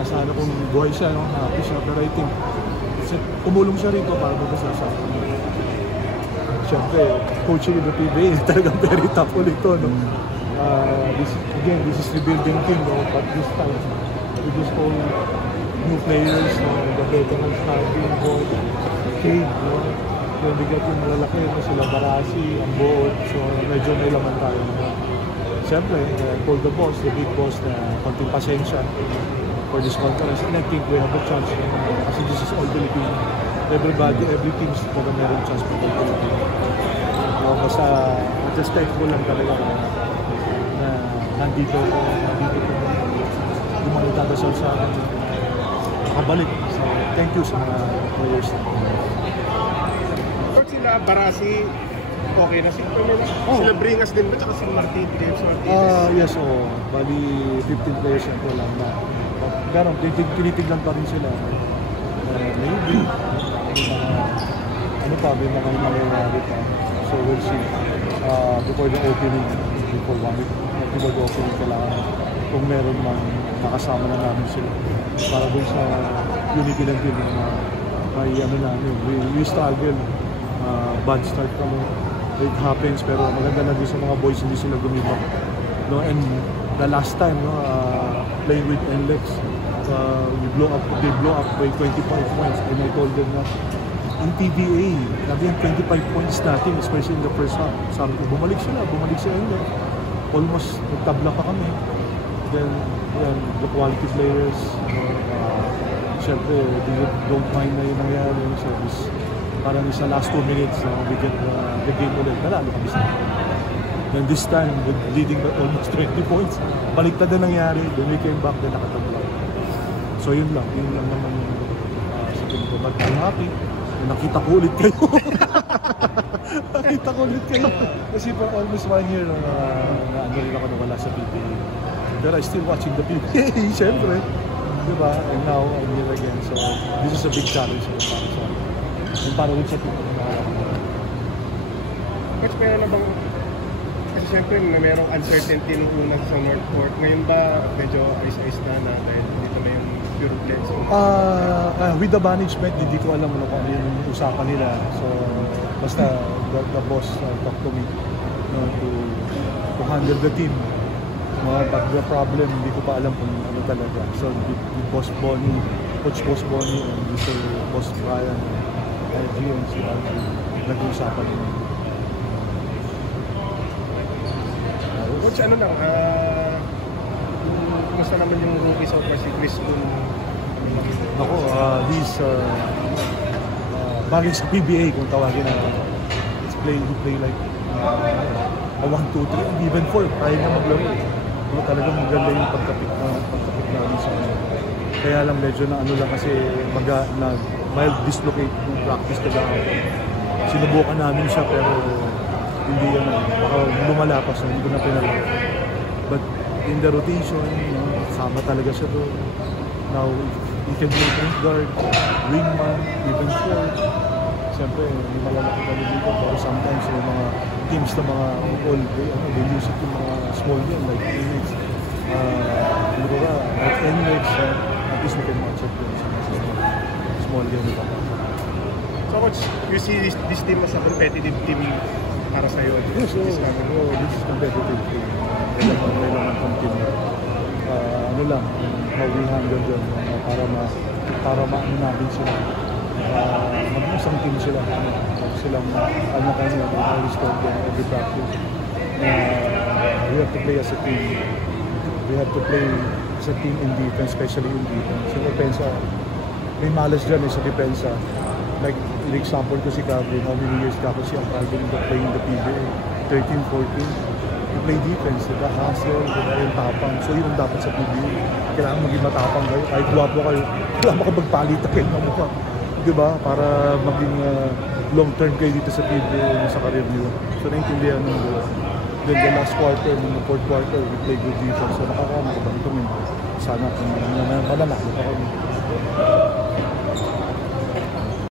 Nasa ano kung buhay siya, no? Happy siya, pero I think umulong siya rito para magkasal sa akin. Siyempre, coaching in the PBA, talagang very tough ulit ito, no? This is rebuilding team, no? But this time, with this whole new players, no? The veterans now being involved, Cade, no? Then we get yung malalaki, no? Sila Barasi, ang Boot, so medyo may laman tayo. No? Siyempre, call the boss, the big boss na konting pasensya for this conference, and I think we have a chance, no? Kasi this is all Filipino. Everybody, every team is talaga meron chance for all Filipino. No? Basta, just thankful lang talaga na nandito po yung mga itadasal sa akin makabalik. So, thank you sa mga players. Sila Barasi, okay na sila. Sila Bringas din ba? Tsaka si Martin, James Martinez? Yes, bali 15 players yan po lang na. Pero tinitignan pa rin sila. Maybe, ano pa, may mga nangyayari pa. So we'll see. Before the opening, before 1 week, before the opening, kailangan kung meron mang nakasama na namin sila. Para dun sa unity ng team na may ano namin. We struggle. Bad start kami. It happens, pero maganda na din sa mga boys, hindi sila gumibak. No? And the last time, no, playing with NLEX, they blow up by 25 points, and I told them na in PBA, lagi yung 25 points natin, especially in the first half. Sabi ko, bumalik sila NLEX. Almost nagtabla pa kami. Then the quality players, syempre, they don't mind na yung nangyari. So parang sa last 2 minutes, we get the game ulit. Nalalo kami sa then this time, leading by almost 20 points, baliktad na nangyari. Then we came back, then nakatabla. So yun lang naman sa team ko. But I'm happy, nakita ko ulit kayo. Kasi for almost 1 year, na ano rin ako nawala sa PBA. But I'm still watching the PBA, syempre. Diba? And now, I'm here again. So this is a big challenge para sa akin. And para rin sa team ko na Coach, meron na bang, kasi siyempre merong uncertainty nung una sa North Court. Ngayon ba medyo ayos-ayos na dahil dito na yung pure blends? With the management, hindi ko alam kung ano yung usapan nila. So basta the boss talked to me, no, to handle the team. But the problem, hindi ko pa alam kung ano talaga. So with Boss Bonnie, Coach Boss Bonnie, and Mr. Boss Ryan, and si Andrew, nag-uusapan nila. Coach, ano lang, kumusta naman yung rookie so far si Chris Boone? Ako, he's bagay sa PBA kung tawagin natin. He play like a 1, 2, 3, even 4, kaya na maglaro. No, talagang maganda yung pagkapit namin sa kanya. Kaya lang medyo na ano lang kasi mild dislocate yung practice kagahapon. Sinubukan namin siya pero hindi yan, baka lumalapas na, hindi ko na pinala. But in the rotation, sama talaga siya doon. Now, he can be point guard, wingman, even forward. Siyempre, may malalaki kami dito. Pero sometimes, yung mga teams na mga all, they use it yung mga small game, like Phoenix, like NLEX, at least we can match it yun sa small game. So Coach, you see this team as a competitive team para sa iyo? Yes, this is competitive team. May naman continue. Ano lang, how we handle them para maano natin sila. Mag-isang team sila. Silang ano-ano, always told them every practice. We have to play as a team. We have to play as a team in defense, especially in defense. Sa depensa, may malas dyan sa depensa. Like, in example ko si Calvin, how many years ka siya Calvin playing the PBA? 13, 14. You play defense, diba? Hustle, diba? Yung tapang. So yun ang dapat sa PBA. Kailangan maging matapang kayo. Kahit guwapo kayo, kailangan makapagpalita kayo ng mukha. Diba? Para maging long term kayo dito sa PBA sa career nyo. So naintindihan nyo. Then the last quarter, the fourth quarter, we play good defense. So nakakama ko ba ito? Sana kung malalaki pa kami.